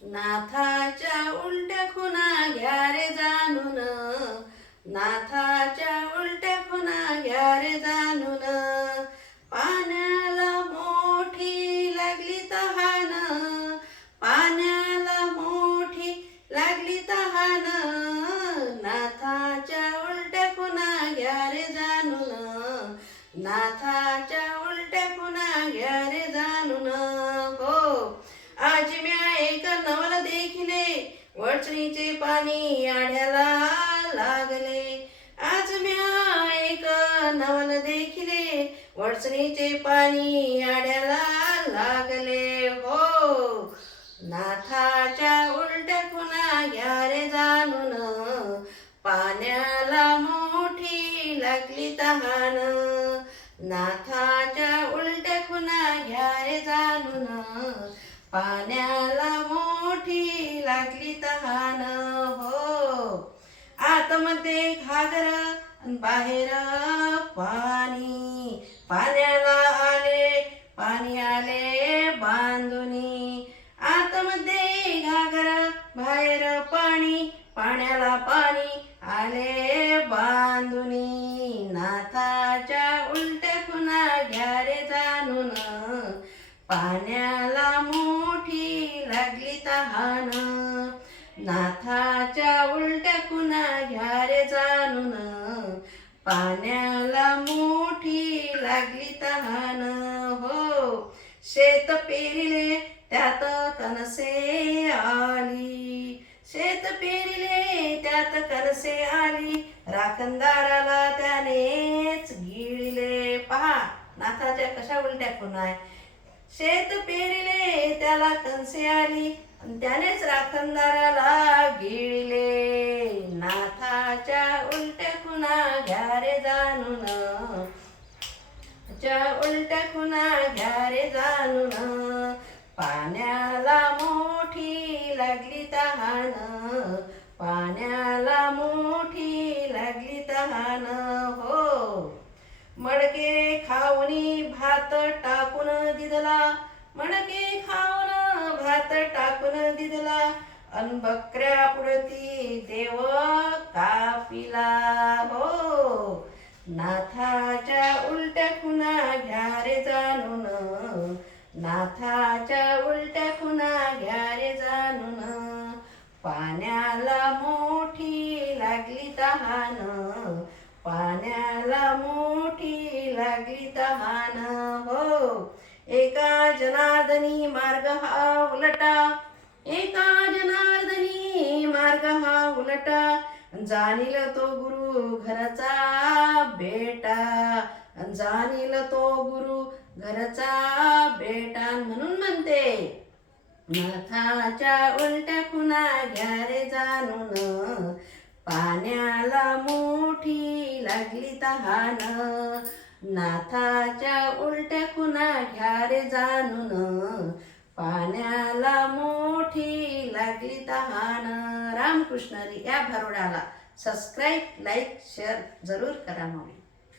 नाथाच्या उलट्या खुणा घ्या रे जाणून, नाथाच्या उलट्या खुणा घ्या रे जाणून. पाण्याला मोठी लागली तहान, पाण्याला मोठी लागली तहान. नाथाच्या उलट्या खुणा घ्या रे जाणून, नाथाच्या उलट्या खुणा घ्या रे जाणून. हो, आज म्या एक नवल देखिले, वचनीचे पाणी आढ्याला लागले. आज म्या एक नवल देखिले, वचनीचे पाणी आढ्याला लागले. हो, नाथाच्या उलट्या खुणा घ्या रे जाणून, पाण्याला मोठी लागली तहान. नाथाच्या उलट्या खुणा घ्या रे जाणून, पाण्याला मोठी लागली तहान. हो, आतमध्ये घागर बाहेर पाणी, पाण्याला आले पाणी आले बांधुनी. आतमध्ये घागर बाहेर पाणी, पाण्याला पाणी आले बांधुनी. नाथाच्या उलट्या खुणा घ्या रे जाणून, पाण्याला मोठी लागली तहान. नाथाच्या उलट्या खुणा घ्या रे जाणून, पाण्याला मोठी लागली तहान. हो, शेत पेरिले त्यात कणसे आली, शेत पेरिले त्यात कणसे आली. राखणदाराला त्यानेच गिळले. पहा, नाथाच्या कशा उलट्या खुणा आहे. शेत पेरिले त्याला कणसे आली, त्यानेच राखणदाराला गिळले. नाथाच्या उलट्या खुणा घ्या रे जाणून, च्या उलट्या खुणा घ्या रे जाणून. पाण्याला मोठी लागली तहान, पाण्याला मोठी लागली तहान. हो, मडके खाऊनी भात टाकून दिदला, मडके खाऊन भात टाकून दिदला. अन बकऱ्या पुढती देव कापिला. हो, नाथाच्या उलट्या खुणा घ्या रे जाणून, नाथाच्या उलट्या खुणा घ्या रे जाणून. पाण्याला मोठी लागली तहान, पाण्याला मोठी लागली तहान. हो, एका जनार्दनी मार्ग हा उलटा, एका जनार्दनी मार्ग हा उलटा. जाणील तो गुरु घरचा बेटा, जाणील तो गुरु घरचा बेटा. म्हणून म्हणते, नाथाच्या उलट्या खुणा घ्या रे जाणून, पाण्याला मोठी लागली तहान. नाथाच्या उलट्या खुणा घ्या रे जाणून, पाण्याला मोठी लागली तहान. रामकृष्ण हरी. या भारुडाला सबस्क्राईब, लाईक, शेअर जरूर करा माऊली.